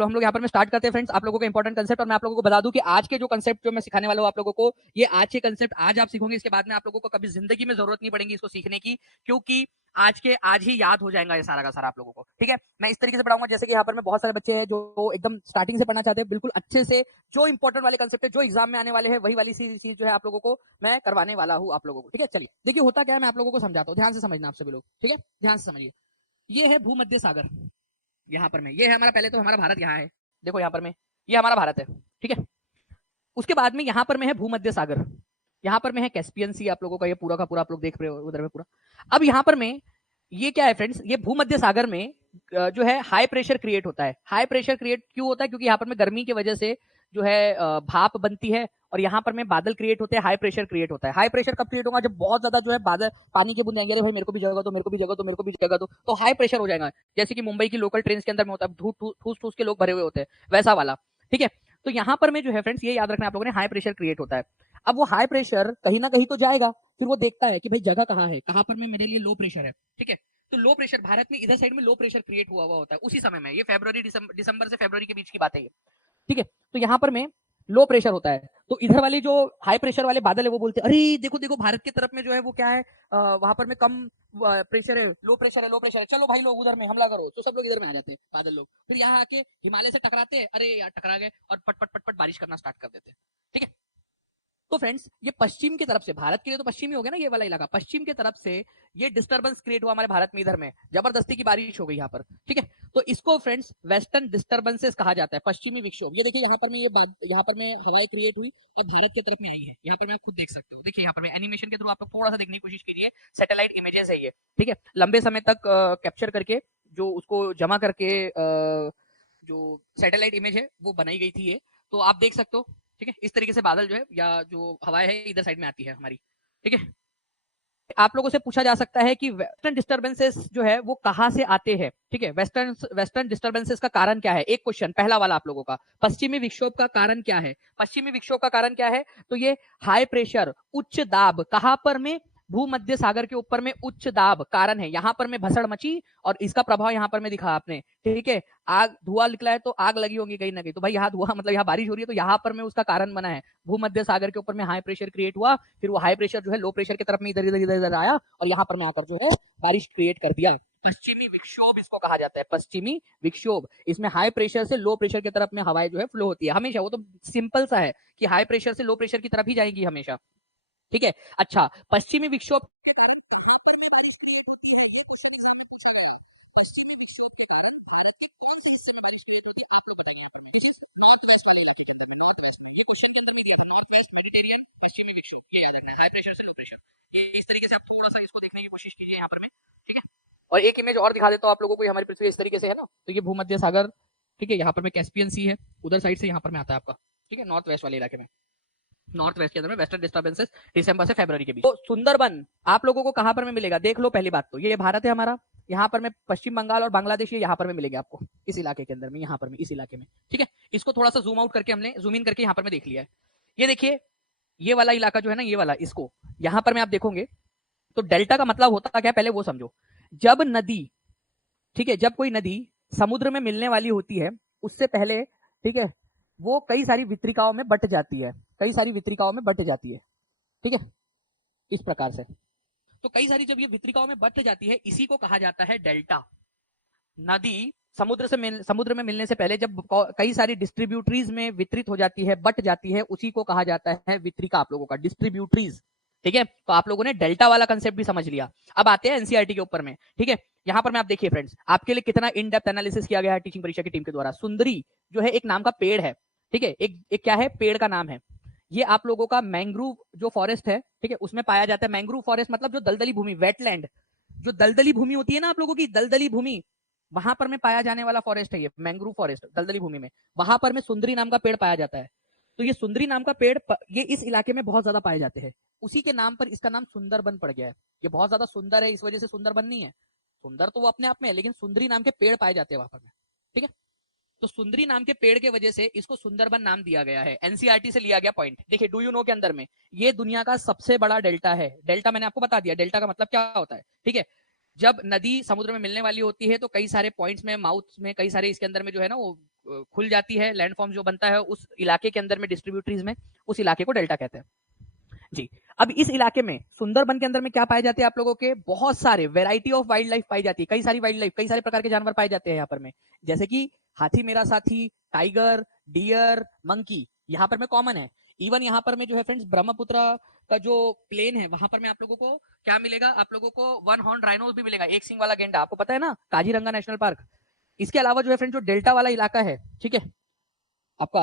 तो हम लोग यहाँ पर मैं स्टार्ट करते हैं फ्रेंड्स, आप लोगों का इंपॉर्टेंट कंसेप्ट। और मैं आप लोगों को बता दूं कि आज के जो कंसेप्ट जो मैं सिखाने वाला हूँ आप लोगों को, ये आज के कंसेप्ट आज आप सीखोगे, इसके बाद में आप लोगों को कभी जिंदगी में जरूरत नहीं पड़ेगी इसको सीखने की, क्योंकि आज के आज ही याद हो जाएगा ये सारा का सारा आप लोगों को। ठीक है, मैं इस तरीके से पढ़ाऊंगा जैसे कि यहाँ पर मैं बहुत सारे बच्चे हैं जो एकदम स्टार्टिंग से पढ़ना चाहते हैं, बिल्कुल अच्छे से जो इंपॉर्टेंट वाले कंसेप्ट है जो एग्जाम में आने वाले हैं वही वाली चीज जो है आप लोगों को मैं करवाने वाला हूँ आप लोगों को। ठीक है, चलिए देखिए होता क्या है, मैं आप लोगों को समझाता हूँ, ध्यान से समझना आप सभी लोग। ठीक है, ध्यान से समझिए। ये है भूमध्य सागर, यहाँ पर में ये है हमारा, पहले तो हमारा भारत यहाँ है, देखो यहाँ पर में ये हमारा भारत है। ठीक है, उसके बाद में यहाँ पर में है भूमध्य सागर, यहाँ पर में है कैस्पियन सी, आप लोगों का ये पूरा का पूरा आप लोग देख रहे हो उधर में पूरा। अब यहाँ पर में ये क्या है फ्रेंड्स, ये भूमध्य सागर में जो है हाई प्रेशर क्रिएट होता है। हाई प्रेशर क्रिएट क्यों होता है, क्योंकि यहाँ पर में गर्मी की वजह से जो है भाप बनती है और यहाँ पर में बादल क्रिएट होते हैं, हाई प्रेशर क्रिएट होता है। हाई प्रेशर कब क्रिएट होगा, जब बहुत ज्यादा जो है बादल पानी के बूंद आएंगे, अरे भाई मेरे को भी जगह दो, मेरे को भी जगह दो, मेरे को भी जगह दो, तो हाई प्रेशर हो जाएगा। जैसे कि मुंबई की लोकल ट्रेन के अंदर में होता है, ठूस ठूस के लोग भरे हुए होते हैं, वैसा वाला। ठीक है, तो यहाँ पर में जो है फ्रेंड्स ये याद रखना आप लोगों ने, हाई प्रेशर क्रिएट होता है। अब वो हाई प्रेशर कहीं ना कहीं तो जाएगा, फिर वो देखता है कि भाई जगह कहाँ है, कहाँ पर में मेरे लिए लो प्रेशर है। ठीक है, तो लो प्रेशर भारत में इधर साइड में लो प्रेशर क्रिएट हुआ होता है उसी समय में, ये फरवरी दिसंबर से फरवरी के बीच की बात है ये। ठीक है, तो यहाँ पर में लो प्रेशर होता है, तो इधर वाले जो हाई प्रेशर वाले बादल है वो बोलते हैं अरे देखो देखो भारत की तरफ में जो है वो क्या है, वहां पर में कम प्रेशर है, लो प्रेशर है, लो प्रेशर है, चलो भाई लोग उधर में हमला करो, तो सब लोग इधर में आ जाते हैं बादल लोग, फिर यहाँ आके हिमालय से टकराते हैं, अरे यार टकरा गए और पट पट पट पट बारिश करना स्टार्ट कर देते हैं। ठीक है, तो फ्रेंड्स ये पश्चिम की तरफ से, भारत के लिए तो पश्चिमी हो गया ना ये वाला इलाका, पश्चिम की तरफ से ये डिस्टर्बेंस क्रिएट हुआ हमारे भारत में, इधर में जबरदस्ती की बारिश हो गई यहाँ पर। ठीक है, तो इसको फ्रेंड्स वेस्टर्न डिस्टर्बेंसेस कहा जाता है, पश्चिमी विक्षोभ। ये देखिए यहाँ पर में यहाँ पर में हवाएं क्रिएट हुई और भारत की तरफ में आई है, यहाँ पर मैं खुद देख सकते हो, देखिए यहाँ पर मैं एनिमेशन के थ्रू आपको थोड़ा सा देखने की कोशिश कीजिए, सैटेलाइट इमेजेस है ये। ठीक है, लंबे समय तक कैप्चर करके जो उसको जमा करके जो सैटेलाइट इमेज है वो बनाई गई थी ये, तो आप देख सकते हो। ठीक है, इस तरीके से बादल जो है या जो हवाएं है इधर साइड में आती है हमारी। ठीक है, आप लोगों से पूछा जा सकता है कि वेस्टर्न डिस्टर्बेंसेस जो है वो कहां से आते हैं। ठीक है, वेस्टर्न डिस्टर्बेंसेस का कारण क्या है, एक क्वेश्चन पहला वाला आप लोगों का, पश्चिमी विक्षोभ का कारण क्या है, पश्चिमी विक्षोभ का कारण क्या है, तो ये हाई प्रेशर उच्च दाब, कहां पर में, भूमध्य सागर के ऊपर में उच्च दाब कारण है, यहाँ पर में भसड़ मची और इसका प्रभाव यहाँ पर में दिखा आपने। ठीक है, आग धुआं निकला है तो आग लगी होगी कहीं ना कहीं, तो भाई यहाँ धुआं मतलब यहाँ बारिश हो रही है तो यहाँ पर में उसका कारण बना है, भूमध्य सागर के ऊपर में हाई प्रेशर क्रिएट हुआ, फिर वो हाई प्रेशर जो है लो प्रेशर की तरफ में इधर इधर इधर इधर आया और यहाँ पर में आकर जो है बारिश क्रिएट कर दिया। पश्चिमी विक्षोभ इसको कहा जाता है, पश्चिमी विक्षोभ। इसमें हाई प्रेशर से लो प्रेशर की तरफ में हवाएं जो है फ्लो होती है हमेशा, वो तो सिंपल सा है कि हाई प्रेशर से लो प्रेशर की तरफ ही जाएगी हमेशा। ठीक है, अच्छा पश्चिमी विक्षोभ और एक इमेज और दिखा देता हूँ आप लोगों को, हमारी पृथ्वी इस तरीके से है ना, तो ये भूमध्य सागर। ठीक है, यहाँ पर में कैस्पियन सी है, उधर साइड से यहाँ पर में आता है आपका। ठीक है, नॉर्थ वेस्ट वाले इलाके में, नॉर्थ वेस्ट के अंदर में वेस्टर्न डिस्टर्बेंसेस दिसंबर से फरवरी के बीच। तो सुंदरबन आप लोगों को कहां पर में मिलेगा, देख लो पहली बात तो ये भारत है हमारा, यहाँ पर में पश्चिम बंगाल और बांग्लादेश ये यहाँ पर में मिलेंगे आपको, इस इलाके के अंदर में, यहाँ पर में इस इलाके में। ठीक है, इसको थोड़ा सा जूम आउट करके हमने जूम इन करके यहाँ पर में देख लिया है। ये देखिए ये वाला इलाका जो है ना, ये वाला, इसको यहाँ पर में आप देखोगे तो डेल्टा का मतलब होता क्या है पहले वो समझो। जब नदी, ठीक है, जब कोई नदी समुद्र में मिलने वाली होती है उससे पहले, ठीक है, वो कई सारी वितरिकाओं में बट जाती है, कई सारी वितरिकाओं में बट जाती है। ठीक है, इस प्रकार से, तो कई सारी जब ये वितरिकाओं में बट जाती है इसी को कहा जाता है डेल्टा। नदी समुद्र में मिलने से पहले जब कई सारी डिस्ट्रीब्यूटरीज में वितरित हो जाती है, बट जाती है, उसी को कहा जाता है वितरिका आप लोगों का, डिस्ट्रीब्यूटरीज। ठीक है, तो आप लोगों ने डेल्टा वाला कंसेप्ट भी समझ लिया। अब आते हैं एनसीईआरटी के ऊपर में। ठीक है, यहाँ पर मैं आप देखिए फ्रेंड्स, आपके लिए कितना इन डेप्थ एनालिसिस किया गया है टीचिंग परीक्षा की टीम के द्वारा। सुंदरी जो है एक नाम का पेड़ है। ठीक है, एक क्या है, पेड़ का नाम है। ये आप लोगों का मैंग्रोव जो फॉरेस्ट है, ठीक है, उसमें पाया जाता है। मैंग्रोव फॉरेस्ट मतलब जो दलदली भूमि, वेटलैंड, जो दलदली भूमि होती है ना आप लोगों की, दलदली भूमि, वहां पर में पाया जाने वाला फॉरेस्ट है ये मैंग्रोव फॉरेस्ट, दलदली भूमि में। वहां पर में सुंदरी नाम का पेड़ पाया जाता है। तो ये सुंदरी नाम का पेड़ ये इस इलाके में बहुत ज्यादा पाए जाते हैं, उसी के नाम पर इसका नाम सुंदरबन पड़ गया है। ये बहुत ज्यादा सुंदर है इस वजह से सुंदरबन नहीं है, सुंदर तो वो अपने आप में है, लेकिन सुंदरी नाम के पेड़ पाए जाते हैं वहां पर में। ठीक है, तो सुंदरी नाम के पेड़ के वजह से इसको सुंदरबन नाम दिया गया है, एनसीईआरटी से लिया गया पॉइंट। देखिए डू यू नो के अंदर में ये दुनिया का सबसे बड़ा डेल्टा है। डेल्टा मैंने आपको बता दिया, डेल्टा का मतलब क्या होता है। ठीक है, जब नदी समुद्र में मिलने वाली होती है तो कई सारे पॉइंट्स में, माउथ में, कई सारे इसके अंदर में जो है ना वो खुल जाती है, लैंडफॉर्म जो बनता है उस इलाके के अंदर में, डिस्ट्रीब्यूटरीज में, उस इलाके को डेल्टा कहते हैं जी। अब इस इलाके में सुंदरबन के अंदर में क्या पाए जाते हैं आप लोगों के, बहुत सारे वेराइटी ऑफ वाइल्ड लाइफ पाई जाती है, कई सारी वाइल्ड लाइफ, कई सारे प्रकार के जानवर पाए जाते हैं यहाँ पर में, जैसे कि हाथी मेरा साथी, टाइगर, डियर, मंकी यहाँ पर में कॉमन है। इवन यहाँ पर में जो है फ्रेंड्स ब्रह्मपुत्र का जो प्लेन है वहां पर में आप लोगों को क्या मिलेगा, आप लोगों को वन हॉर्न राइनोस भी मिलेगा, एक सिंग वाला गेंडा, आपको पता है ना, काजीरंगा नेशनल पार्क। इसके अलावा जो है फ्रेंड जो डेल्टा वाला इलाका है, ठीक है, आपका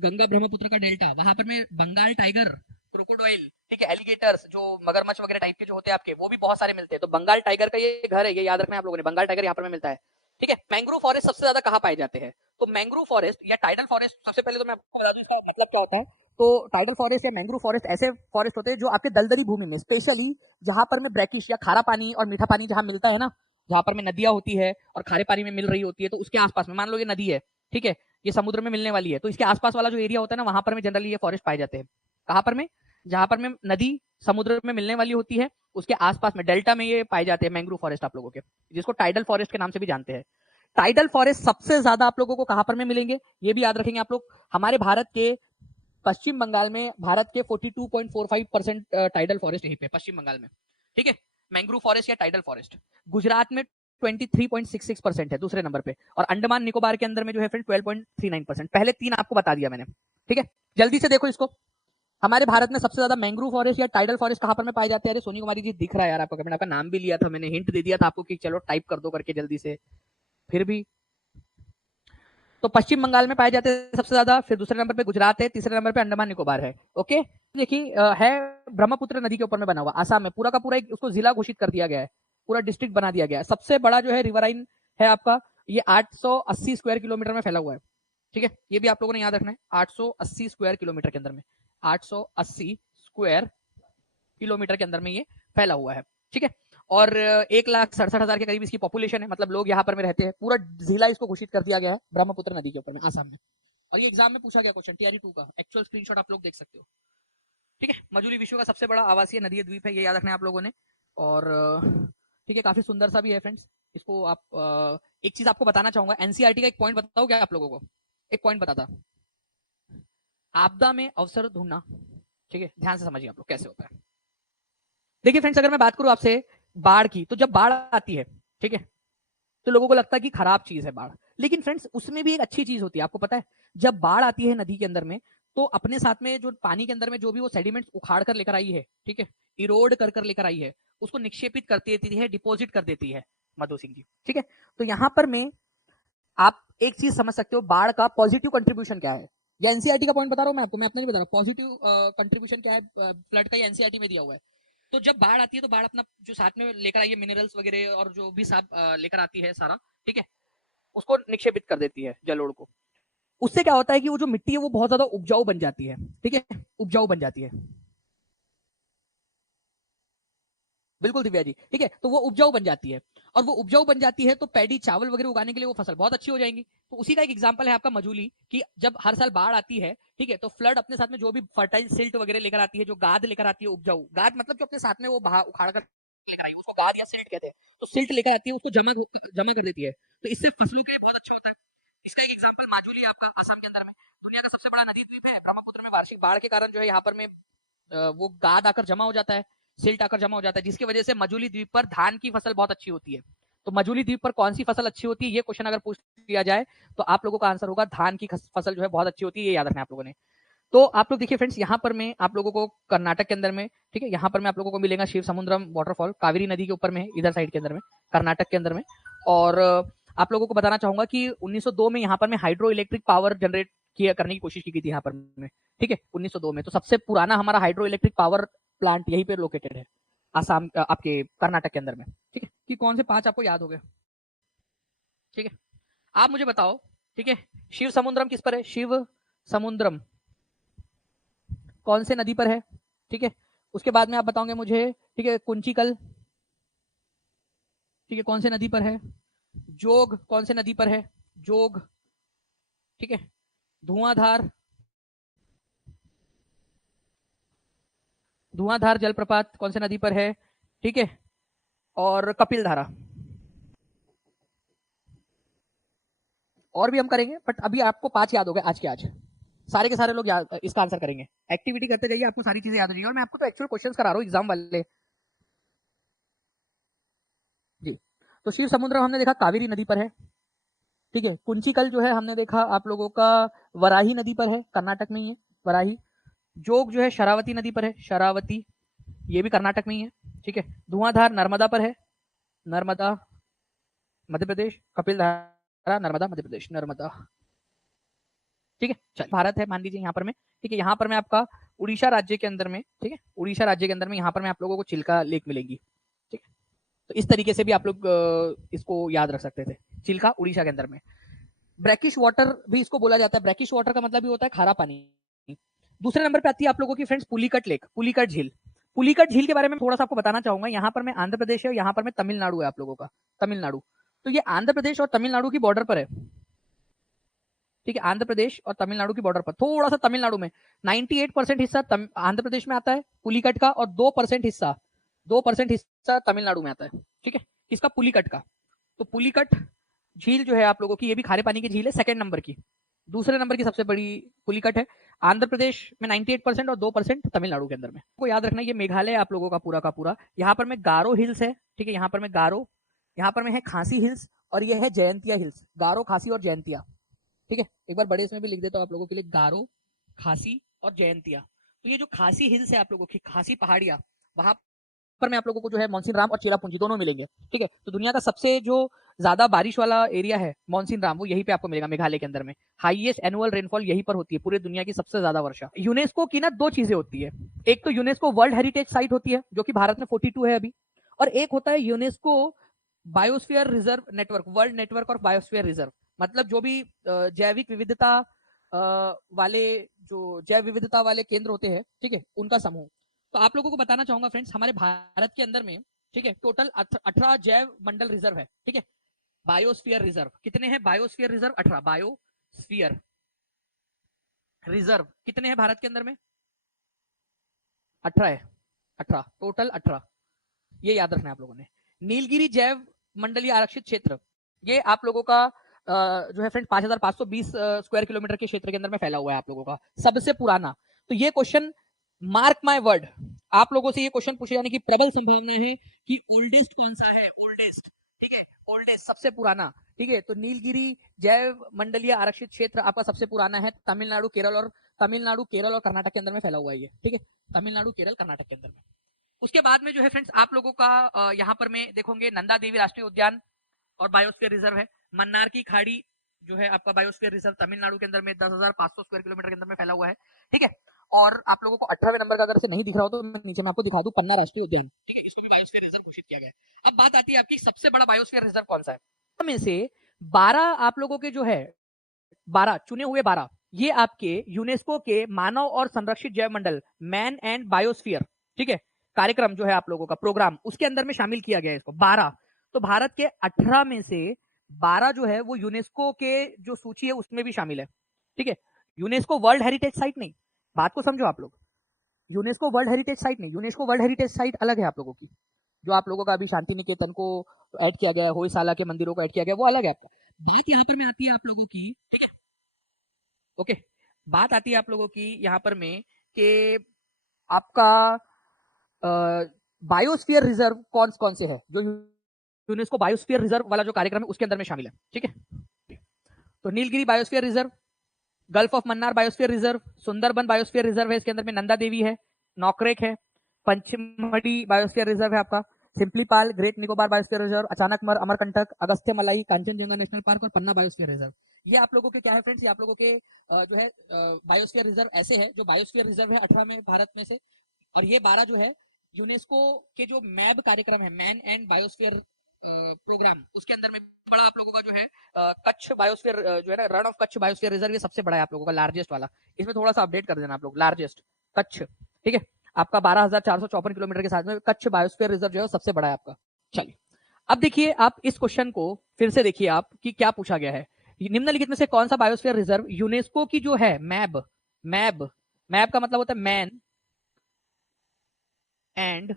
गंगा ब्रह्मपुत्र का डेल्टा, वहां पर में बंगाल टाइगर, क्रोकोडाइल, ठीक है, एलिगेटर्स जो मगरमच्छ वगैरह टाइप के जो होते हैं आपके, वो भी बहुत सारे मिलते हैं। तो बंगाल टाइगर का ये घर है, ये याद रखना है आप लोगों ने, बंगाल टाइगर यहाँ पर में मिलता है। ठीक है, मैंग्रोव फॉरेस्ट सबसे ज्यादा कहाँ पाए जाते हैं, तो मैंग्रोव फॉरेस्ट या टाइडल फॉरेस्ट, सबसे पहले तो मैं आपको बता दूं इसका मतलब क्या होता है। तो टाइडल फॉरेस्ट या मैंग्रोव फॉरेस्ट ऐसे फॉरेस्ट होते हैं जो आपके दलदली भूमि में, स्पेशली जहां पर में ब्रैकिश या खारा पानी और मीठा पानी जहां मिलता है ना, जहां पर में नदियां होती है और खारे पानी में मिल रही होती है, तो उसके आसपास में, मान लो ये नदी है, ठीक है, ये समुद्र में मिलने वाली है, तो इसके आसपास वाला जो एरिया होता है ना, वहां पर में जनरली ये फॉरेस्ट पाए जाते हैं। कहां पर में, जहां पर में नदी समुद्र में मिलने वाली होती है, उसके आसपास में डेल्टा में ये पाए जाते हैं मैंग्रोव फॉरेस्ट आप लोगों के, जिसको टाइडल फॉरेस्ट के नाम से भी जानते हैं। टाइडल फॉरेस्ट सबसे ज्यादा आप लोगों को कहां पर में मिलेंगे, ये भी याद रखेंगे आप लोग, हमारे भारत के पश्चिम बंगाल में, भारत के 42.45% टाइडल फॉरेस्ट यहीं पे पश्चिम बंगाल में, ठीक है, मैंग्रोव फॉरेस्ट या टाइडल फॉरेस्ट। गुजरात में 23.66% है दूसरे नंबर पे, और अंडमान निकोबार के अंदर में जो है फ्रेंड 12.39%। पहले तीन आपको बता दिया मैंने, ठीक है, जल्दी से देखो इसको, हमारे भारत में सबसे ज्यादा मैंग्रोव फॉरेस्ट या टाइडल फॉरेस्ट कहां पर में पाए जाते हैं। अरे सोनी कुमारी जी दिख रहा है यार आपको, मैंने आपका नाम भी लिया था, मैंने हिंट दे दिया था आपको कि चलो टाइप कर दो करके जल्दी से, फिर भी। तो पश्चिम बंगाल में पाए जाते हैं सबसे ज्यादा, फिर दूसरे नंबर पे गुजरात है, तीसरे नंबर पे अंडमान निकोबार है। ओके, देखिए है ब्रह्मपुत्र नदी के ऊपर में बना हुआ, आसाम में पूरा का पूरा एक उसको जिला घोषित कर दिया गया है, पूरा डिस्ट्रिक्ट बना दिया गया है। सबसे बड़ा जो है रिवराइन है आपका, ये 880 स्क्वायर किलोमीटर में फैला हुआ है, ठीक है, ये भी आप लोगों ने याद रखना है, 880 स्क्वायर किलोमीटर के अंदर में, 880 स्क्वायर किलोमीटर के अंदर में ये फैला हुआ है, ठीक है, और 1,67,000 के करीब इसकी पॉपुलेशन है, मतलब लोग यहाँ पर में रहते हैं। पूरा जिला इसको घोषित कर दिया गया है ब्रह्मपुत्र नदी के ऊपर में, आसाम में। और ये एग्जाम में पूछा गया क्वेश्चन, टीआरई 2 का एक्चुअल स्क्रीनशॉट आप लोग देख सकते हो, ठीक है। मजुली विश्व का सबसे बड़ा आवासीय नदी द्वीप है, ये याद रखना है आप लोगों ने। और ठीक है, काफी सुंदर सा भी है फ्रेंड्स। इसको आप एक चीज आपको बताना चाहूंगा, एनसीईआरटी का एक पॉइंट बताओ क्या आप लोगों को, एक पॉइंट बताता, आपदा में अवसर ढूंढना, ठीक है, ध्यान से समझिए आप लोग कैसे होता है। देखिए फ्रेंड्स, अगर मैं बात करूं आपसे बाढ़ की, तो जब बाढ़ आती है, ठीक है, तो लोगों को लगता है कि खराब चीज है बाढ़, लेकिन फ्रेंड्स उसमें भी एक अच्छी चीज होती है, आपको पता है। जब बाढ़ आती है नदी के अंदर में, तो अपने साथ में जो पानी के अंदर में जो भी वो सेडिमेंट्स उखाड़ कर लेकर आई है, ठीक है, इरोड कर कर लेकर आई है, उसको निक्षेपित कर देती है, डिपॉजिट कर देती है मधु सिंह जी, ठीक है। तो यहां पर में आप एक चीज समझ सकते हो, बाढ़ का पॉजिटिव कंट्रीब्यूशन क्या है। ये एनसीईआरटी का पॉइंट बता रहा हूं मैं आपको, मैं अपना नहीं बता रहा, पॉजिटिव कंट्रीब्यूशन क्या है फ्लड का, ये एनसीईआरटी में दिया हुआ है। तो जब बाढ़ आती है, तो बाढ़ अपना जो साथ में लेकर आई है मिनरल्स वगैरह और जो भी साफ लेकर आती है सारा, ठीक है, उसको निक्षेपित कर देती है जलोढ़ को। उससे क्या होता है कि वो जो मिट्टी है वो बहुत ज्यादा उपजाऊ बन जाती है, ठीक है, उपजाऊ बन जाती है, बिल्कुल दिव्या जी, ठीक है, तो वो उपजाऊ बन जाती है, और वो उपजाऊ बन जाती है तो पैडी चावल वगैरह उगाने के लिए वो फसल बहुत अच्छी हो जाएंगी। तो उसी का एक एग्जांपल है आपका मजूली, कि जब हर साल बाढ़ आती है, ठीक है, तो फ्लड अपने साथ में जो भी फर्टाइल सिल्ट वगैरह लेकर आती है, जो गाद लेकर आती है, उपजाऊ गाद मतलब जो अपने साथ में वो उखाड़ कर लेकर आई, उसको गाद या सिल्ट कहते हैं। तो सिल्ट लेकर आती है, उसको जमा कर देती है, तो इससे फसलों के लिए बहुत अच्छा होता है। इसका एक एग्जाम्पल माजुली है आपका, असम के अंदर में, दुनिया का सबसे बड़ा नदी द्वीप है, ब्रह्मपुत्र में वार्षिक बाढ़ के कारण जो है यहाँ पर में वो गाद आकर जमा हो जाता है, सिल्ट आकर जमा हो जाता है, जिसकी वजह से मजूली द्वीप पर धान की फसल बहुत अच्छी होती है। तो मजूली द्वीप पर कौन सी फसल अच्छी होती है, ये क्वेश्चन अगर पूछ लिया जाए, तो आप लोगों का आंसर होगा धान की फसल जो है बहुत अच्छी होती है, ये याद रखना आप लोगों ने। तो आप लोग देखिए फ्रेंड्स, यहाँ पर मैं आप लोगों को कर्नाटक के अंदर में, ठीक है, यहाँ पर मैं आप लोगों को मिलेगा शिव समुद्रम वाटरफॉल, कावेरी नदी के ऊपर में, इधर साइड के अंदर में, कर्नाटक के अंदर में। और आप लोगों को बताना चाहूंगा कि 1902 में यहाँ पर में हाइड्रो इलेक्ट्रिक पावर जनरेट किया करने की कोशिश की गई थी यहाँ पर में, ठीक है, 1902 में। तो सबसे पुराना हमारा हाइड्रो इलेक्ट्रिक पावर प्लांट यहीं पे लोकेटेड है, आसाम आपके कर्नाटक के अंदर में, ठीक है। कि कौन से पांच आपको याद हो गए, ठीक है, आप मुझे बताओ, ठीक है, शिव समुद्रम किस पर है, शिव समुद्रम कौन से नदी पर है, ठीक है। उसके बाद में आप बताओगे मुझे, ठीक है, कुंचिकल, ठीक है, कौन से नदी पर है, जोग कौन से नदी पर है, जोग, ठीक है, धुआंधार, धुआंधार जलप्रपात कौन से नदी पर है, ठीक है, और कपिल धारा। और भी हम करेंगे, बट अभी आपको 5 याद हो गए आज के आज। सारे के सारे लोग इसका आंसर करेंगे। एक्टिविटी करते जाइए, आपको सारी चीजें याद हो जाएंगी। और मैं आपको तो एक्चुअल क्वेश्चंस करा रहा हूँ एग्जाम वाले जी। तो शिव समुद्रम हमने देखा कावेरी नदी पर है, ठीक है। कुंचिकल जो है हमने देखा आप लोगों का वराही नदी पर है, कर्नाटक में ही है वराही। जोग जो है शरावती नदी पर है, शरावती, ये भी कर्नाटक में ही है, ठीक है। धुआंधार नर्मदा पर है, नर्मदा मध्य प्रदेश। कपिल धारा नर्मदा मध्य प्रदेश, नर्मदा, ठीक है। चल भारत है मान लीजिए यहाँ पर में, ठीक है। यहाँ पर में आपका उड़ीसा राज्य के अंदर में, ठीक है, उड़ीसा राज्य के अंदर में यहाँ पर में आप लोगों को चिल्का लेक मिलेगी, ठीक है। तो इस तरीके से भी आप लोग इसको याद रख सकते थे, चिल्का उड़ीसा के अंदर में। ब्रैकिश वाटर भी इसको बोला जाता है, ब्रैकिश वाटर का मतलब भी होता है खारा पानी। दूसरे नंबर पे आती है आप लोगों की फ्रेंड्स पुलिकट लेक, पुलिकट झील। पुलिकट झील के बारे में थोड़ा सा आपको बताना चाहूंगा। यहाँ पर में आंध्र प्रदेश है, यहाँ पर में तमिलनाडु है आप लोगों का, तमिलनाडु। तो ये आंध्र प्रदेश और तमिलनाडु की बॉर्डर पर है, ठीक है। आंध्र प्रदेश और तमिलनाडु की बॉर्डर पर थोड़ा सा तमिलनाडु में 98% हिस्सा आंध्र प्रदेश में आता है पुलिकट का, और 2% हिस्सा तमिलनाडु में आता है, ठीक है। किसका? पुलिकट का। तो पुलिकट झील जो है आप लोगों की, ये भी खारे पानी की झील है, सेकंड नंबर की। दूसरे नंबर की सबसे बड़ी पुलिकट है, आंध्र प्रदेश में 98% और 2% तमिलनाडु के अंदर में। को याद रखना ये मेघालय आप लोगों का पूरा। यहाँ पर में गारो हिल्स है, ठीक है। यहाँ पर में गारो, यहाँ पर में है खासी हिल्स, और ये है जयंतिया हिल्स। गारो, खासी और जयंतिया, ठीक है। एक बार बड़े इसमें भी लिख देता हूँ आप लोगों के लिए, गारो, खासी और जयंतिया। तो ये जो खासी हिल्स है आप लोगों की, खासी पहाड़ियां, वहां पर में आप लोगों को जो है मानसीन राम और चेरापूंजी दोनों मिलेंगे, ठीक है। तो दुनिया का सबसे जो ज्यादा बारिश वाला एरिया है मानसीन राम, वो यहीं पे आपको मिलेगा, मेघालय के अंदर में। हाईएस्ट एनुअल रेनफॉल यहीं पर होती है, पूरी दुनिया की सबसे ज्यादा वर्षा। यूनेस्को की ना 2 चीजें होती है, एक तो यूनेस्को वर्ल्ड हेरिटेज साइट होती है जो कि भारत में 42 है अभी, और एक होता है UNESCO biosphere reserve network, world network of biosphere reserve. मतलब जो भी जैविक विविधता वाले, जो जैव विविधता वाले केंद्र होते हैं, ठीक है, उनका समूह। तो आप लोगों को बताना चाहूंगा फ्रेंड्स, हमारे भारत के अंदर में, ठीक है, टोटल 18 जैव मंडल रिजर्व है, ठीक है। बायोस्फीयर रिजर्व कितने हैं? बायोस्फीयर रिजर्व 18, बायोस्फीयर रिजर्व कितने हैं भारत के अंदर में? 18 है, 18 टोटल, 18। ये याद रखना है आप लोगों ने। नीलगिरी जैव मंडलीय आरक्षित क्षेत्र, ये आप लोगों का जो है फ्रेंड 5520 स्क्वायर किलोमीटर के क्षेत्र के अंदर में फैला हुआ है आप लोगों का, सबसे पुराना। तो ये क्वेश्चन, मार्क माय वर्ड, आप लोगों से ये क्वेश्चन पूछे जाने की प्रबल संभावना है कि ओल्डेस्ट कौन सा है, ओल्डेस्ट, ठीक है, ओल्डेस्ट सबसे पुराना, ठीक है। तो नीलगिरी जैव मंडलीय आरक्षित क्षेत्र आपका सबसे पुराना है, तमिलनाडु केरल और कर्नाटक के अंदर में फैला हुआ है ये, ठीक है। तमिलनाडु, केरल, कर्नाटक के अंदर में। उसके बाद में जो है फ्रेंड्स आप लोगों का यहाँ पर में देखोगे नंदा देवी राष्ट्रीय उद्यान और बायोस्फीयर रिजर्व है। मन्नार की खाड़ी जो है आपका बायोस्फीयर रिजर्व तमिलनाडु के अंदर में 10,500 स्क्वायर किलोमीटर के अंदर में फैला हुआ है, ठीक है। और आप लोगों को 18वें नंबर का अगर से नहीं दिख रहा हो तो मैं नीचे में आपको दिखा दूं, पन्ना राष्ट्रीय उद्यान, ठीक है, इसको भी बायोस्फीयर रिजर्व घोषित किया गया है। अब बात आती है आपकी सबसे बड़ा बायोस्फीयर रिजर्व कौन सा है। में से 12 आप लोगों के जो है 12 चुने हुए 12, ये आपके यूनेस्को के मानव और संरक्षित जैव मंडल, मैन एंड बायोस्फीयर, ठीक है, कार्यक्रम जो है आप लोगों का प्रोग्राम, उसके अंदर में शामिल किया गया है इसको 12। तो भारत के 18 में से 12 जो है वो यूनेस्को के जो सूची है उसमें भी शामिल है, ठीक है। यूनेस्को वर्ल्ड हेरिटेज साइट नहीं, बात को समझो आप लोग, यूनेस्को वर्ल्ड हेरिटेज साइट नहीं, यूनेस्को वर्ल्ड हेरिटेज साइट अलग है आप लोगों की। जो आप लोगों का अभी शांति निकेतन को ऐड किया गया है, होयसाला के मंदिरों को ऐड किया गया, वो अलग है आपका। बात यहाँ पर में आती है आप लोगों की, ओके, बात आती है आप लोगों की यहाँ पर में कि आपका बायोस्फीयर रिजर्व कौन कौन से है, जो यूनेस्को बायोस्फीयर रिजर्व वाला जो कार्यक्रम है उसके अंदर में शामिल है, ठीक है। तो Nilgiri biosphere reserve, gulf of Mannar biosphere reserve, Sundarban biosphere reserve है, इसके अंदर में नंदा देवी है, नौकरेक है, पंचमढ़ी बायोस्फीयर रिजर्व है आपका, Similipal, Great Nicobar biosphere reserve, Achanakmar, Amarkantak, Agasthya Malai, Kanchenjunga national park और पन्ना बायोस्फीयर रिजर्व। ये आप लोगों के क्या है फ्रेंड्स, ये आप लोगों के जो है बायोस्फीयर रिजर्व ऐसे है, जो बायोस्फीयर रिजर्व है 18 में भारत में से। और ये 12 जो है यूनेस्को के जो मैब कार्यक्रम है, मैन एंड बायोस्फीयर प्रोग्राम, उसके अंदर में बड़ा आप लोगों का जो है कच्छ बायोस्फीयर जो है ना, रण ऑफ कच्छ बायोस्फीयर रिजर्व, ये सबसे बड़ा है आप लोगों का, लार्जेस्ट वाला। इसमें थोड़ा सा अपडेट कर देना आप लोग, लार्जेस्ट कच्छ, ठीक है, आपका 12,454 किलोमीटर के साथ में कच्छ बायोस्फीयर रिजर्व जो है सबसे बड़ा है आपका। चलिए अब देखिए आप इस क्वेश्चन को फिर से देखिए आप कि क्या पूछा गया है। निम्नलिखित में से कौन सा बायोस्फीयर रिजर्व यूनेस्को की जो है मैब, मैब का मतलब होता है मैन एंड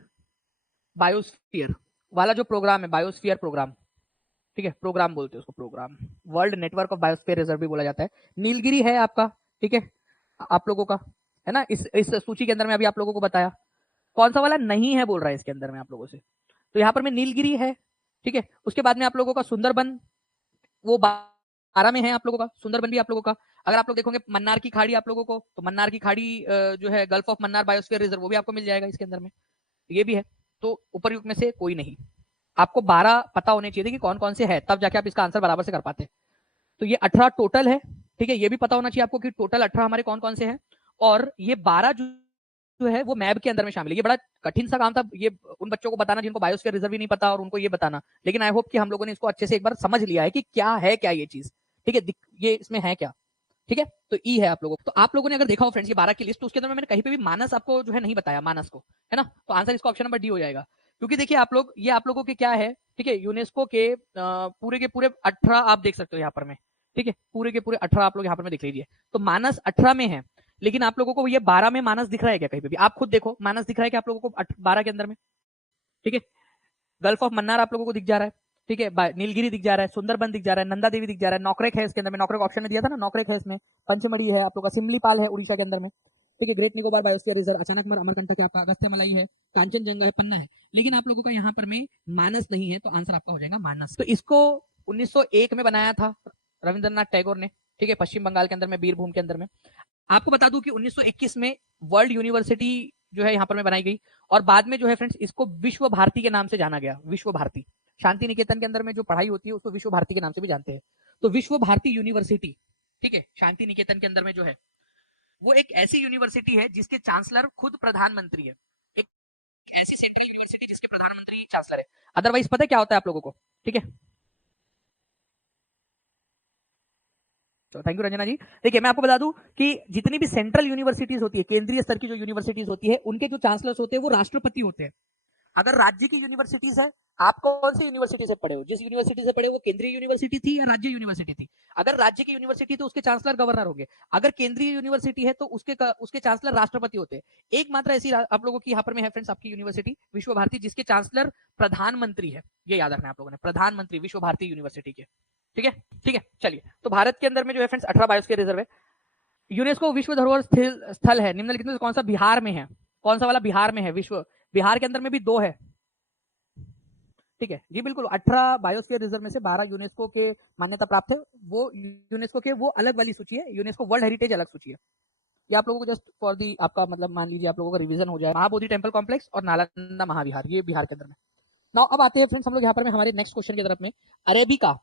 बायोस्फीयर वाला जो प्रोग्राम है, बायोस्फीयर प्रोग्राम, ठीक है, प्रोग्राम बोलते हैं उसको, program. World network of biosphere reserve भी बोला जाता है। नीलगिरी है आपका, ठीक है, आप लोगों का है ना, इस सूची के अंदर में अभी आप लोगों को बताया। कौन सा वाला नहीं है बोल रहा है इसके अंदर में आप लोगों से, तो यहाँ पर में नीलगिरी है, ठीक है। उसके बाद में आप लोगों का सुंदरबन, वो 12 में है आप लोगों का, सुंदरबन भी आप लोगों का। अगर आप लोग देखोगे मन्नार की खाड़ी आप लोगों को, तो मन्नार की खाड़ी जो है gulf of Mannar biosphere reserve, वो भी आपको मिल जाएगा इसके अंदर में, ये भी है। तो उपरयुक्त में से कोई नहीं। आपको 12 पता होने चाहिए कि कौन कौन से है, तब जाके आप इसका आंसर बराबर से कर पाते। तो ये 18 टोटल है, ठीक है, ये भी पता होना चाहिए आपको कि टोटल 18 हमारे कौन कौन से हैं। और ये 12 जो है वो मैब के अंदर में शामिल है। ये बड़ा कठिन सा काम था ये उन बच्चों को बताना जिनको बायोस्फीयर रिजर्व ही नहीं पता, और उनको ये बताना। लेकिन आई होप कि हम लोगों ने इसको अच्छे से एक बार समझ लिया है कि क्या है, क्या ये चीज, ठीक है, ये इसमें है क्या, ठीक है। तो ई है आप लोगों को। तो आप लोगों ने अगर देखा हो फ्रेंड्स ये 12 की लिस्ट, तो उसके अंदर मैंने कहीं पे भी मानस आपको जो है नहीं बताया, मानस को, है ना। तो आंसर इसका ऑप्शन नंबर डी हो जाएगा। क्योंकि देखिए आप लोग, ये आप लोगों के क्या है, ठीक है, यूनेस्को के पूरे 18 आप देख सकते हो यहाँ पर में, ठीक है, पूरे के पूरे 18 आप लोग यहाँ पर में देख लीजिए। तो मानस 18 में है, लेकिन आप लोगों को ये 12 में मानस दिख रहा है क्या कहीं पे भी? आप खुद देखो, मानस दिख रहा है क्या आप लोगों को 12 के अंदर में? ठीक है, गल्फ ऑफ मन्नार आप लोगों को दिख जा रहा है, ठीक है, नीलगिरी दिख जा रहा है, सुंदरबन दिख जा रहा है, नंदा देवी दिख जा रहा है, नौकरेक है इसके अंदर में, नौकरेक ऑप्शन में दिया था ना, नौकरेक है इसमें, पंचमढ़ी है आप लोग का, सिमलीपाल है उड़ीसा के अंदर में, ठीक है, Great Nicobar biosphere reserve, Achanakmar Amarkantak है आपका, अगस्त्यमलाई है, कांचनजंगा है, पन्ना है। लेकिन आप लोगों का यहाँ पर में मानस नहीं है, तो आंसर आपका हो जाएगा मानस। तो इसको 1901 में बनाया था रविंद्रनाथ टैगोर ने, ठीक है, पश्चिम बंगाल के अंदर में, बीरभूम के अंदर में। आपको बता दूं कि 1921 में वर्ल्ड यूनिवर्सिटी जो है यहाँ पर में बनाई गई, और बाद में जो है फ्रेंड्स इसको विश्व भारती के नाम से जाना गया, विश्व भारती। शांति निकेतन के अंदर में जो पढ़ाई होती है उसको विश्व भारती के नाम से भी जानते हैं। तो विश्व भारती यूनिवर्सिटी, ठीक है, शांति निकेतन के अंदर में जो है, वो एक ऐसी यूनिवर्सिटी है जिसके चांसलर खुद प्रधानमंत्री है। एक ऐसी सेंट्रल यूनिवर्सिटी जिसके प्रधानमंत्री चांसलर है। अदरवाइज पता है क्या होता है आप लोगों को, ठीक है। थैंक यू रंजना जी। देखिए मैं आपको बता दूं कि जितनी भी सेंट्रल यूनिवर्सिटीज होती है, केंद्रीय स्तर की जो यूनिवर्सिटीज होती है, उनके जो चांसलर्स होते हैं वो राष्ट्रपति होते हैं। अगर राज्य की यूनिवर्सिटीज है, आप कौन सी यूनिवर्सिटी से पढ़े हो, जिस यूनिवर्सिटी से पढ़े हो वो केंद्रीय यूनिवर्सिटी थी या राज्य यूनिवर्सिटी थी? अगर राज्य की यूनिवर्सिटी तो उसके चांसलर गवर्नर होंगे। अगर केंद्रीय यूनिवर्सिटी है तो उसके चांसलर राष्ट्रपति होते हैं। एकमात्र ऐसी आप लोगों की यहाँ पर में है फ्रेंड्स आपकी यूनिवर्सिटी विश्व भारती, जिसके चांसलर प्रधानमंत्री है। ये याद रखना है आप लोगों ने, प्रधानमंत्री विश्व भारती यूनिवर्सिटी के, ठीक है। ठीक है, चलिए, तो भारत के अंदर में जो है फ्रेंड्स 18 बायोस्फीयर रिजर्व है। यूनेस्को विश्व धरोहर स्थल है निम्नलिखित में कौन सा बिहार में है? कौन सा वाला बिहार में है? विश्व बिहार के अंदर में भी 2 है, ठीक है जी, बिल्कुल। 18 बायोस्फीयर रिजर्व में से 12 यूनेस्को के मान्यता प्राप्त है। वो यूनेस्को के वो अलग वाली सूची है, यूनेस्को वर्ल्ड हेरिटेज अलग सूची है। ये आप लोगों को जस्ट फॉर दी आपका मतलब मान लीजिए आप लोगों का रिवीजन हो जाए। महाबोधि टेम्पल कॉम्प्लेक्स और नालंदा महाविहार, ये बिहार के अंदर में। नाउ अब आते हैं फ्रेंड्स हम लोग यहाँ पर में हमारे नेक्स्ट क्वेश्चन की तरफ में। अरेबिका,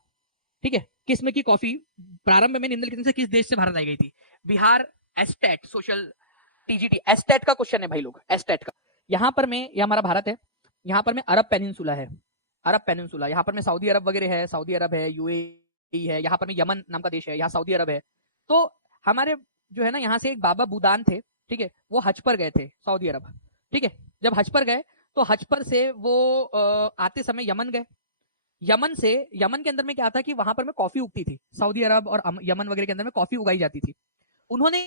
ठीक है, किस्म की कॉफी प्रारंभ में निम्नलिखित से किस देश से भारत लाई गई थी? Bihar, estate, social, TGT. Estate का क्वेश्चन है भाई लोग, एस्टेट का। यहाँ पर में ये हमारा भारत है, यहाँ पर में अरब पेनिनसुला है, अरब पेनिनसुला। यहाँ पर में सऊदी अरब वगैरह है, सऊदी अरब है, यूएई है, यहाँ पर में यमन नाम का देश है, यहाँ सऊदी अरब है। तो हमारे जो है ना यहाँ से एक बाबा बुदान थे, ठीक है, वो हज पर गए थे सऊदी अरब, ठीक है। जब हज पर गए तो हज पर से वो आते समय यमन गए। यमन से, यमन के अंदर में क्या था कि वहां पर में कॉफी उगती थी, सऊदी अरब और यमन वगैरह के अंदर में कॉफी उगाई जाती थी। उन्होंने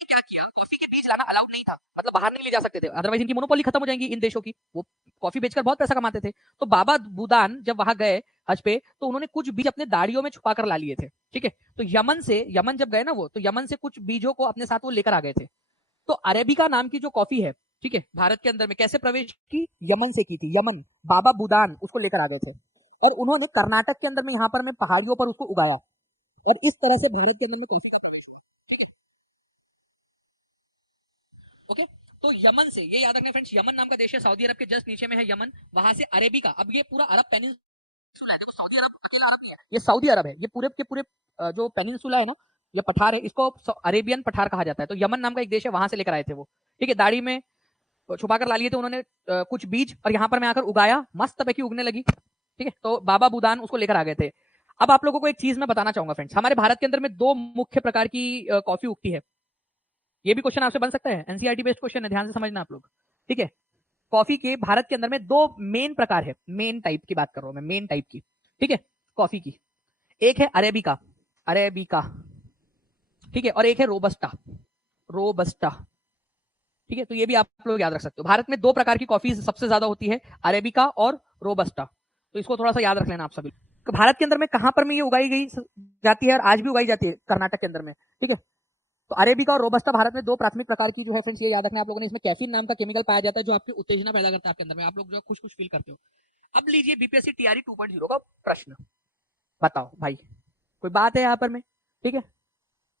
क्या किया, कॉफी के बीज लाना अलाउड नहीं था, मतलब बाहर नहीं ले जा सकते थे, अदरवाइज इनकी मोनोपोली खत्म हो जाएंगी इन देशों की। वो कॉफी बेचकर बहुत पैसा कमाते थे। तो बाबा बुदान जब वहां गए हज पे, तो उन्होंने कुछ बीज अपने दाढ़ियों में छुपा कर ला लिए थे, ठीक है। तो यमन जब गए ना वो, तो यमन से कुछ बीजों को अपने साथ वो लेकर आ गए थे। तो अरेबिका नाम की जो कॉफी है, ठीक है, भारत के अंदर में कैसे प्रवेश की? यमन से की थी, यमन। बाबा बुदान उसको लेकर आ गए थे, और उन्होंने कर्नाटक के अंदर में यहाँ पर में पहाड़ियों पर उसको उगाया, और इस तरह से भारत के अंदर में कॉफी का प्रवेश हुआ, ठीक है। ओके, तो यमन से, ये याद रखना फ्रेंड्स, यमन नाम का देश है, सऊदी अरब के जस्ट नीचे में है यमन, वहां से अरेबिका। अब ये पूरा अरब पेनिनसुला है, देखो सऊदी अरब अकेला अरब नहीं है, ये सऊदी अरब है, ये पूरे के पूरे जो पेनिनसुला है ना, ये पठार है, इसको अरेबियन पठार कहा जाता है। तो यमन नाम का एक देश है, वहां से लेकर आए थे वो, ठीक है, दाढ़ी में छुपा कर ला लिए थे उन्होंने कुछ बीज, और यहाँ पर मैं आकर उगाया, मस्त पैकी उगने लगी, ठीक है। तो बाबा बुदान उसको लेकर आ गए थे। अब आप लोगों को एक चीज मैं बताना चाहूंगा फ्रेंड्स, हमारे भारत के अंदर में 2 मुख्य प्रकार की कॉफी उगती है। ये भी क्वेश्चन आपसे बन सकता है, एनसीईआरटी बेस्ड क्वेश्चन है, ध्यान से समझना आप लोग, ठीक है। कॉफी के भारत के अंदर में 2 मेन प्रकार है, मेन टाइप की बात कर रहा हूं मैं, मेन टाइप की, ठीक है, कॉफी की। एक है अरेबिका, अरेबिका, ठीक है, और एक है रोबस्टा, रोबस्टा, ठीक है। तो ये भी आप लोग याद रख सकते हो। भारत में 2 प्रकार की कॉफी सबसे ज्यादा होती है, अरेबिका और रोबस्टा। तो इसको थोड़ा सा याद रख लेना आप सभी। भारत के अंदर में कहां पर में ये उगाई गई जाती है और आज भी उगाई जाती है कर्नाटक के अंदर में, ठीक है। तो अरेबिका और रोबस्टा भारत में 2 प्राथमिक प्रकार की जो है फ्रेंड्स, ये याद रखना आप लोगों ने। इसमें कैफीन नाम का केमिकल पाया जाता है जो आपकी उत्तेजना पैदा करता है आपके अंदर में, आप लोग जो खुश खुश फील करते हो। अब लीजिए बीपीएससी टीआरई 2.0 का प्रश्न, बताओ भाई कोई बात है यहाँ पर में, ठीक है।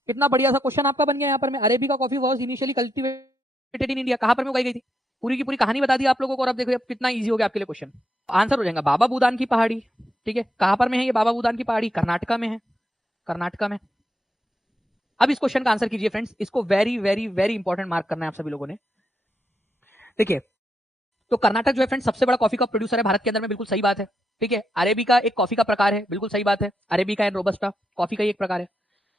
कितना बढ़िया सा क्वेश्चन आपका बन गया यहाँ पर में। Arabica coffee was initially cultivated in India, कहां पर में उगाई गई थी, पूरी की पूरी कहानी बता दी आप लोगों को। और अब देखो कितना इजी हो गया आपके लिए क्वेश्चन। आंसर हो जाएगा बाबा बूदान की पहाड़ी, ठीक है। कहां पर में है ये बाबा बूदान की पहाड़ी, कर्नाटका में है, कर्नाटका में। अब इस क्वेश्चन का आंसर कीजिए फ्रेंड्स, इसको very very very important mark करना है आप सभी लोगों ने। देखिए तो कर्नाटक जो है फ्रेंड्स सबसे बड़ा कॉफी का प्रोड्यूसर है भारत के अंदर में, बिल्कुल सही बात है, ठीक है। अरेबिका एक कॉफी का प्रकार है, बिल्कुल सही बात है। अरेबिका एंड रोबस्टा कॉफी का ही एक प्रकार है।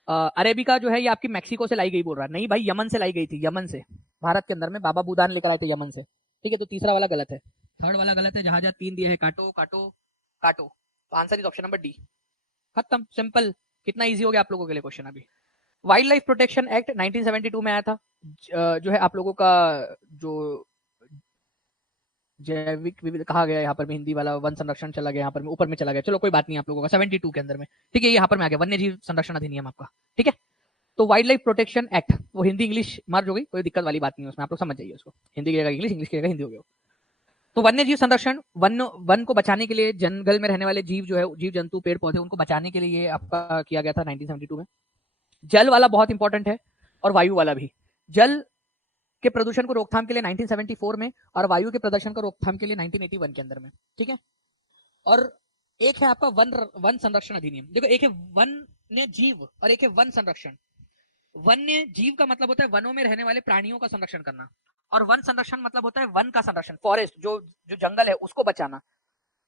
अरेबिका जो है ये आपकी मैक्सिको से लाई गई बोल रहा है, नहीं भाई यमन से लाई गई थी, यमन से। भारत के अंदर में बाबा बूदान लेकर आए थे यमन से, ठीक है। तो तीसरा वाला गलत है, थर्ड वाला गलत है, जहां जहां 3 दिए है काटो काटो काटो। तो answer is option number D. खत्म, सिंपल। कितना इजी हो गया आप लोगों के लिए क्वेश्चन अभी। वाइल्ड लाइफ प्रोटेक्शन एक्ट 1972 में आया था, जो है आप लोगों का जो जैविक विविध कहा गया यहाँ पर में, हिंदी वाला वन संरक्षण चला गया यहाँ पर में, ऊपर में चला गया, चलो कोई बात नहीं आप लोगों का 72 के अंदर में, ठीक है। यहाँ पर में आ गया वन्य जीव संरक्षण अधिनियम आपका, ठीक है। तो वाइल्ड लाइफ प्रोटेक्शन एक्ट, वो हिंदी इंग्लिश मर्ज हो गई, कोई दिक्कत वाली बात नहीं है उसमें, आप लोग समझ जाइए उसको। हिंदी की जगह इंग्लिश, इंग्लिश की जगह हिंदी हो गया। तो वन्य जीव संरक्षण, वन को बचाने के लिए, जंगल में रहने वाले जीव जो है, जीव जंतु पेड़ पौधे, उनको बचाने के लिए ये आपका किया गया था 1972 में। जल वाला बहुत इंपॉर्टेंट है और वायु वाला भी। जल के प्रदूषण को रोकथाम के लिए 1974 में, और वायु के प्रदूषण को रोकथाम के लिए 1981 के अंदर में, ठीक है। और एक है आपका वन संरक्षण अधिनियम। देखो एक है वन्य जीव और एक है वन संरक्षण। वन्य जीव का मतलब होता है वनों में रहने वाले प्राणियों का संरक्षण करना, और वन संरक्षण मतलब होता है वन का संरक्षण, फॉरेस्ट जो जो जंगल है उसको बचाना।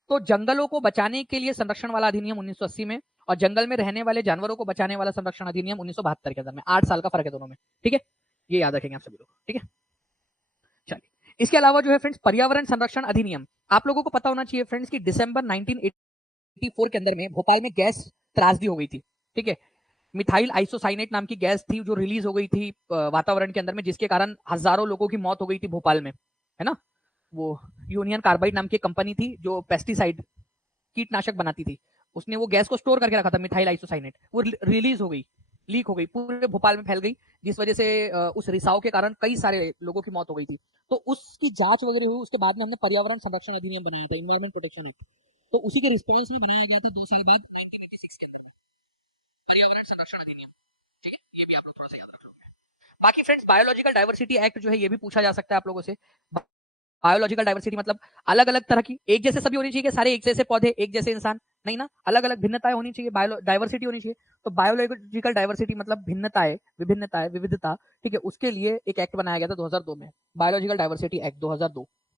तो जंगलों को बचाने के लिए संरक्षण वाला अधिनियम 1980 में, और जंगल में रहने वाले जानवरों को बचाने वाला संरक्षण अधिनियम 1972 के अंदर में। 8 साल का फर्क है दोनों में, ठीक है। ये याद रखेंगे आप सभी लोग, ठीक है। चलिए इसके अलावा जो है फ्रेंड्स पर्यावरण संरक्षण अधिनियम, आप लोगों को पता होना चाहिए फ्रेंड्स कि दिसंबर 1984 के अंदर में भोपाल में गैस त्रासदी हो गई थी, ठीक है। मिथाइल आइसोसाइनेट नाम की गैस थी जो रिलीज हो गई थी वातावरण के अंदर में, जिसके कारण हजारों लोगों की मौत हो गई थी भोपाल में, है ना। वो यूनियन कार्बाइड नाम की कंपनी थी जो पेस्टिसाइड कीटनाशक बनाती थी, उसने वो गैस को स्टोर करके रखा था मिथाइल आइसोसाइनेट, वो रिलीज हो गई, लीक हो गई, पूरे भोपाल में फैल गई, जिस वजह से उस रिसाव के कारण कई सारे लोगों की मौत हो गई थी। तो उसकी जांच वगैरह हुई, उसके बाद में हमने पर्यावरण संरक्षण अधिनियम बनाया था, इन्वायरमेंट प्रोटेक्शन एक्ट। तो उसी के रिस्पॉन्स में बनाया गया था 2 साल बाद 1986 के अंदर पर्यावरण संरक्षण अधिनियम, ठीक है। ये भी आप लोग थोड़ा सा याद रख लोगे। बाकी फ्रेंड्स बायोलॉजिकल डाइवर्सिटी एक्ट जो है ये भी पूछा जा सकता है आप लोगों से। बायोलॉजिकल डाइवर्सिटी मतलब अलग अलग तरह की, एक जैसे सभी होनी चाहिए कि सारे एक जैसे पौधे एक जैसे इंसान, नहीं ना, अलग अलग भिन्नताएं होनी चाहिए, डाइवर्सिटी होनी चाहिए। तो बायोलॉजिकल डाइवर्सिटी मतलब भिन्नताएं, विभिन्नताएं, विविधता, ठीक है। उसके लिए एक एक्ट बनाया गया था 2002 में, बायोलॉजिकल डाइवर्सिटी एक्ट 2002,